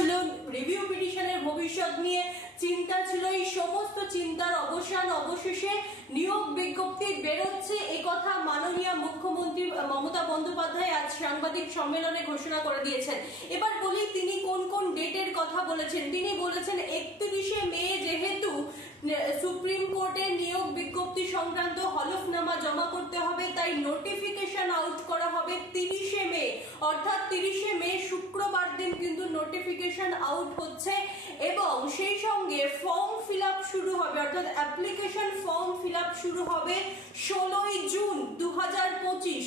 ছিল, রিভিউ পিটিশনের ভবিষ্যৎ নিয়ে চিন্তা ছিল। এই সমস্ত চিন্তার অবসান অবশেষে নিয়োগ বিজ্ঞপ্তি বেরোচ্ছে, এই কথা মাননীয় মুখ্যমন্ত্রী মমতা বন্দ্যোপাধ্যায় আজ সাংবাদিক সম্মেলনে ঘোষণা করে দিয়েছেন। এবার বলি তিনি কোন কোন ডেটের কথা বলেছেন। তিনি বলেছেন 31শে মে যেহেতু সুপ্রিম কোর্টে নিয়োগ বিজ্ঞপ্তি সংক্রান্ত হলফনামা জমা করতে হবে, তাই নোটিফিকেশন আউট করা হবে 30শে মে, অর্থাৎ 30শে মে শুক্রবার দিন কিন্তু নোটিফিকেশন আউট হচ্ছে। এবং সেই সঙ্গে ফর্ম ফিল আপ শুরু হবে, অর্থাৎ অ্যাপ্লিকেশন ফর্ম ফিল আপ শুরু হবে 16ই জুন 2025।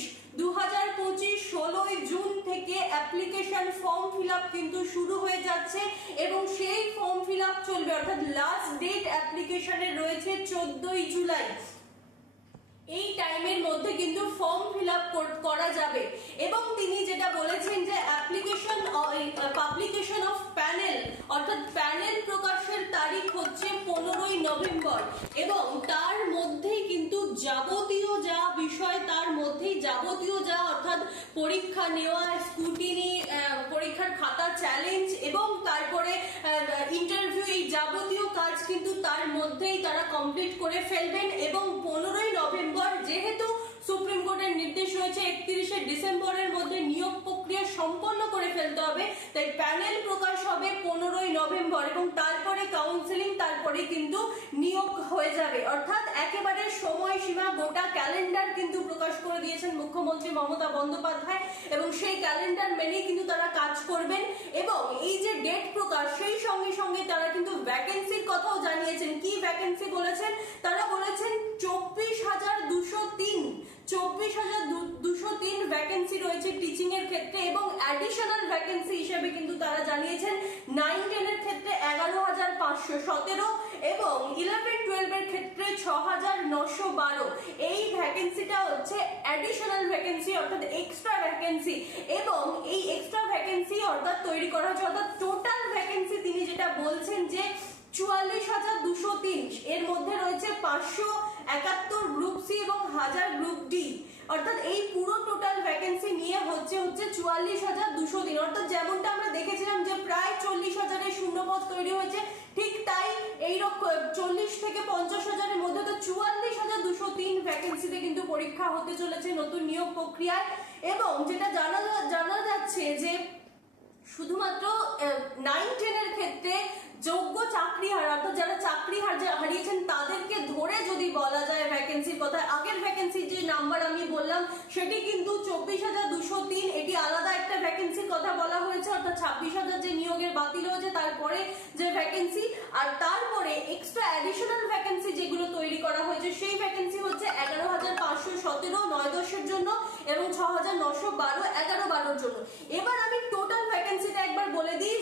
16ই জুন থেকে অ্যাপ্লিকেশন ফর্ম ফিল আপ কিন্তু শুরু হয়ে যাচ্ছে এবং সেই ফর্ম ফিল আপ চলবে, অর্থাৎ লাস্ট ডেট অ্যাপ্লিকেশনের রয়েছে 14ই জুলাই। এই টাইমের মধ্যে কিন্তু ফর্ম ফিল আপ করা যাবে। এবং তিনি যেটা বলেছেন যে অ্যাপ্লিকেশন পাবলিকেশন অফ প্যানেল, অর্থাৎ প্যানেল প্রকাশের তারিখ হচ্ছে 15ই নভেম্বর এবং তার মধ্যেই কিন্তু যাবতীয় যা বিষয়, তার মধ্যেই যাবতীয় যা অর্থাৎ পরীক্ষা নেওয়া, স্ক্রুটিনি, পরীক্ষার খাতা চ্যালেঞ্জ এবং তারপরে ইন্টারভিউ, এই যাবতীয় কাজ কিন্তু তার মধ্যেই তারা কমপ্লিট করে ফেলবেন। এবং 15ই নভেম্বর যেহেতু সুপ্রিম কোর্টের নির্দেশ রয়েছে 31শে ডিসেম্বরের মধ্যে নিয়োগ প্রক্রিয়া সম্পন্ন করে ফেলতে হবে, তাই প্যানেল প্রকাশ হবে 15ই নভেম্বর এবং তারপরে কাউন্সিলিং, তারপরে কিন্তু নিয়োগ হয়ে যাবে। অর্থাৎ একেবারে সময়সীমা, গোটা ক্যালেন্ডার কিন্তু প্রকাশ করে দিয়েছেন মুখ্যমন্ত্রী মমতা বন্দ্যোপাধ্যায় এবং সেই ক্যালেন্ডার মেনেই কিন্তু তারা কাজ করবেন। এবং এই যে ডেট প্রকাশ, সেই সঙ্গে সঙ্গে তারা কিন্তু ভ্যাকেন্সির কথাও জানিয়েছেন। কি ভ্যাকেন্সি বলেছেন? তারা বলেছেন 24,203 ভ্যাকেন্সি রয়েছে টিচিং এর ক্ষেত্রে এবং অ্যাডিশনাল ভ্যাকেন্সি হিসেবে কিন্তু তারা জানিয়েছেন 9-10 এর ক্ষেত্রে 11,517 এবং 11-12 এর ক্ষেত্রে 6,912। এই ভ্যাকেন্সিটা হচ্ছে অ্যাডিশনাল ভ্যাকেন্সি, অর্থাৎ এক্সট্রা ভ্যাকেন্সি। এবং এই এক্সট্রা ভ্যাকেন্সি অর্থাৎ তৈরি করা হচ্ছে, অর্থাৎ টোটাল ভ্যাকেন্সি তিনি যেটা বলছেন যে 44,203, এর মধ্যে রয়েছে 571 গ্রুপ সি এবং 1000 গ্রুপ ডি, অর্থাৎ এই পুরো টোটাল ভ্যাকেন্সি নিয়ে হচ্ছে 44,203। অর্থাৎ যেমনটা আমরা দেখেছিলাম যে প্রায় 40,000-এর শূন্যপদ তৈরি হয়েছে, ঠিক তাই এইরকম 40 থেকে 50,000-এর মধ্যে তো 44,203 ভ্যাকেন্সিতে কিন্তু পরীক্ষা হতে চলেছে নতুন নিয়োগ প্রক্রিয়ায়। এবং যেটা জানা যাচ্ছে যে শুধুমাত্র 9-10 এর ক্ষেত্রে যোগ্য চাকরি অর্থাৎ যারা চাকরি হারিয়েছেন তাদেরকে ধরে যদি বলা যায় ভ্যাকেন্সির কথা, আগের ভ্যাকেন্সির যে নাম্বার আমি বললাম সেটি কিন্তু 24,203, এটি আলাদা একটা ভ্যাকেন্সির কথা বলা হয়েছে, অর্থাৎ 26,000 যে নিয়োগের বাতিল হয়েছে তারপরে যে ভ্যাকেন্সি, আর তারপরে এক্সট্রা অ্যাডিশনাল ভ্যাকেন্সি যেগুলো তৈরি করা হয়েছে সেই ভ্যাকেন্সি হচ্ছে 11,517 9-10-এর জন্য এবং 6,912 11-12-এর জন্য। এবার আমি টোটাল ভ্যাকেন্সিটা একবার বলে দিই,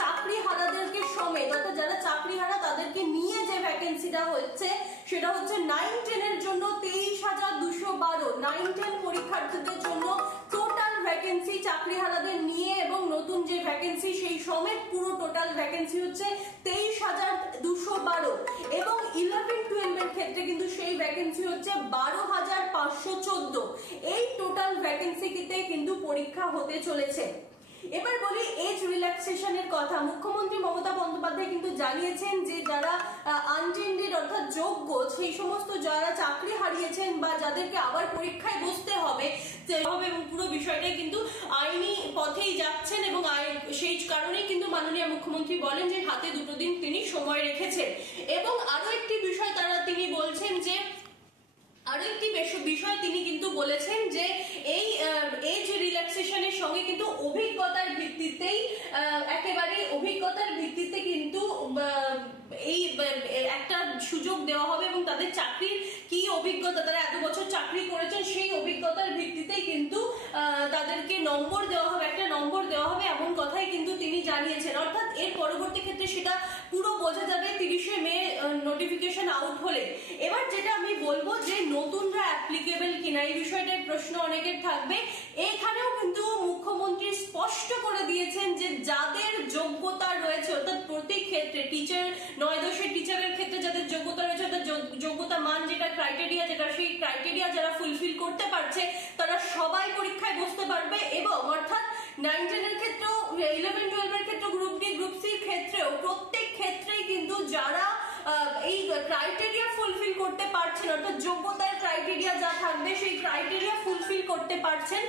চাকরি হারাদেরকে সমেত, অর্থাৎ যারা চাকরি হারা তাদেরকে নিয়ে যে ভ্যাকেন্সিটা হচ্ছে সেটা হচ্ছে 9-10 এর জন্য 23,212, 9-10 পরীক্ষার্থীদের জন্য টোটাল ভ্যাকেন্সি চাকরি হারাদের নিয়ে এবং নতুন যে ভ্যাকেন্সি সেই সমেত পুরো টোটাল ভ্যাকেন্সি হচ্ছে 23,212 এবং 11-12 এর ক্ষেত্রে কিন্তু সেই ভ্যাকেন্সি হচ্ছে 12,514। এই টোটাল ভ্যাকেন্সিতে কিন্তু পরীক্ষা হতে চলেছে। এবার বলি এজ রিল্যাক্সেশনের কথা। মুখ্যমন্ত্রী মমতা বন্দ্যোপাধ্যায় কিন্তু জানিয়েছেন যে যারা আনটেন্ডেড অর্থাৎ যোগ্য, সেই সমস্ত যারা চাকরি হারিয়েছেন বা যাদেরকে আবার পরীক্ষায় বসতে হবে এবং পুরো বিষয়টাই কিন্তু আইনি পথেই যাচ্ছেন এবং সেই কারণেই কিন্তু মাননীয় মুখ্যমন্ত্রী বলেন যে হাতে 2 দিন তিনি সময় রেখেছেন। এবং আরো একটি বিষয় তিনি বলছেন যে তিনি কিন্তু বলেছেন যে এই এজ রিল্যাক্সেশনের সঙ্গে কিন্তু অভিজ্ঞতার ভিত্তিতে কিন্তু এই একটা সুযোগ দেওয়া হবে এবং তাদের চাকরির কি অভিজ্ঞতা, তারা এত বছর চাকরি করেছেন সেই অভিজ্ঞতার ভিত্তিতেই কিন্তু তাদেরকে নম্বর দেওয়া হবে, একটা নম্বর দেওয়া হবে, এমন কথাই কিন্তু তিনি জানিয়েছেন। অর্থাৎ এর পরবর্তী ক্ষেত্রে সেটা পুরো বোঝা যাবে 30শে মে নোটিফিকেশন আউট হলে। এবার যেটা আমি বলবো যে নতুনরা অ্যাপ্লিকেবল কিনা, এই বিষয়টার প্রশ্ন অনেকের থাকবে। এখানেও কিন্তু মুখ্যমন্ত্রী স্পষ্ট করে দিয়েছেন যে যাদের যোগ্যতা রয়েছে, অর্থাৎ প্রতি ক্ষেত্রে টিচার 9-10-এর টিচারের ক্ষেত্রে যাদের যোগ্যতা রয়েছে, অর্থাৎ যোগ্যতা মান যেটা ক্রাইটেরিয়া, সেই ক্রাইটেরিয়া যারা ফুলফিল করতে পারছে তারা সবাই পরীক্ষায় বসতে পারবে। এবং অর্থাৎ 9-10 এর ক্ষেত্রেও 11-12 এর ক্ষেত্রেও ক্রাইটেরিয়া ফুলফিল করতে পারছেন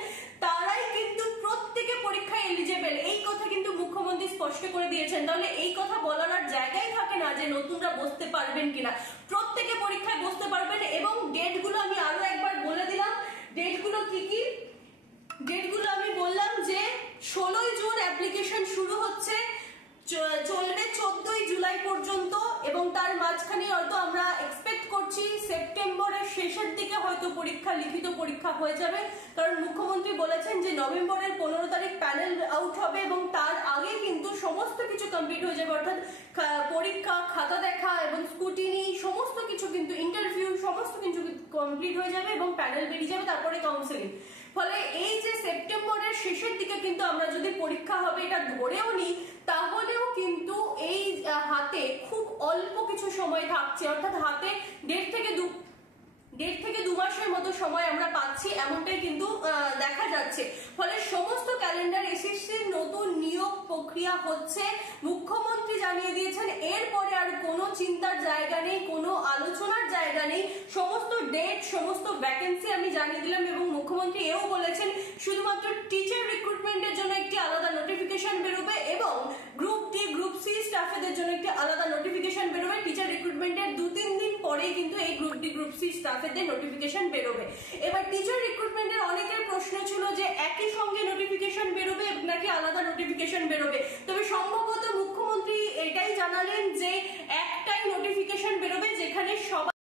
তারাই কিন্তু প্রত্যেকে পরীক্ষায় এলিজেবল, এই কথা কিন্তু মুখ্যমন্ত্রী স্পষ্ট করে দিয়েছেন। তাহলে এই কথা বলার আর জায়গাই থাকে না যে নতুনরা বসতে পারবেন কিনা, প্রত্যেকে পরীক্ষায় বসতে পারবেন। এবং ডেটগুলো আমি আরো একবার বলে দিলাম, ডেটগুলো কি কি, ডেটগুলো আমি বললাম যে 16ই জুন অ্যাপ্লিকেশন শুরু হচ্ছে, চলবে 14ই জুলাই পর্যন্ত, এবং তার মাঝখানে হয়তো আমরা এক্সপেক্ট করছি সেপ্টেম্বরের শেষের দিকে হয়তো পরীক্ষা, লিখিত পরীক্ষা হয়ে যাবে। কারণ মুখ্যমন্ত্রী বলেছেন যে নভেম্বরের 15 তারিখ প্যানেল আউট হবে এবং তার আগে কিন্তু সমস্ত কিছু কমপ্লিট হয়ে যাবে, অর্থাৎ পরীক্ষা, খাতা দেখা এবং স্কুটিনি সমস্ত কিছু কিন্তু, ইন্টারভিউ সমস্ত কিছু কমপ্লিট হয়ে যাবে এবং প্যানেল বেরিয়ে যাবে, তারপরে কাউন্সেলিং। ফলে এই যে সেপ্টেম্বরের শেষের দিকে কিন্তু আমরা যদি পরীক্ষা হবে এটা ধরেও নিই, তাহলেও কিন্তু এই হাতে খুব অল্প কিছু সময় থাকছে, অর্থাৎ হাতে দেড় থেকে দু মাসের মতো সময় আমরা পাচ্ছি, এমনটাই কিন্তু দেখা যাচ্ছে। ফলে সমস্ত ক্যালেন্ডার এসএসসির নতুন নিয়োগ প্রক্রিয়া হচ্ছে, মুখ্যমন্ত্রী জানিয়ে দিয়েছেন এরপরে আর কোনো চিন্তার জায়গা নেই, কোনো আলোচনার জায়গা নেই, সমস্ত ডেট, সমস্ত ভ্যাকেন্সি আমি জানিয়ে দিলাম। এবং মুখ্যমন্ত্রী এও বলেছেন শুধুমাত্র টিচার রিক্রুটমেন্টের জন্য একটি আলাদা নোটিফিকেশন বেরোবে এবং গ্রুপ ডি, গ্রুপ সি স্টাফেদের জন্য একটি আলাদা নোটিফিকেশন বেরোবে। টিচার রিক্রুটমেন্টের 2-3 দিন পরেই কিন্তু এই গ্রুপ ডি, গ্রুপ সি স্টাফেদের নোটিফিকেশন বেরোবে। এবার টিচার রিক্রুটমেন্টের অনেকের প্রশ্ন ছিল যে একই সঙ্গে নোটিফিকেশন বেরোবে নাকি আলাদা নোটিফিকেশন বেরোবে, তবে সম্ভবত মুখ্যমন্ত্রী এটাই জানালেন যে একটাই নোটিফিকেশন বেরোবে যেখানে সবাই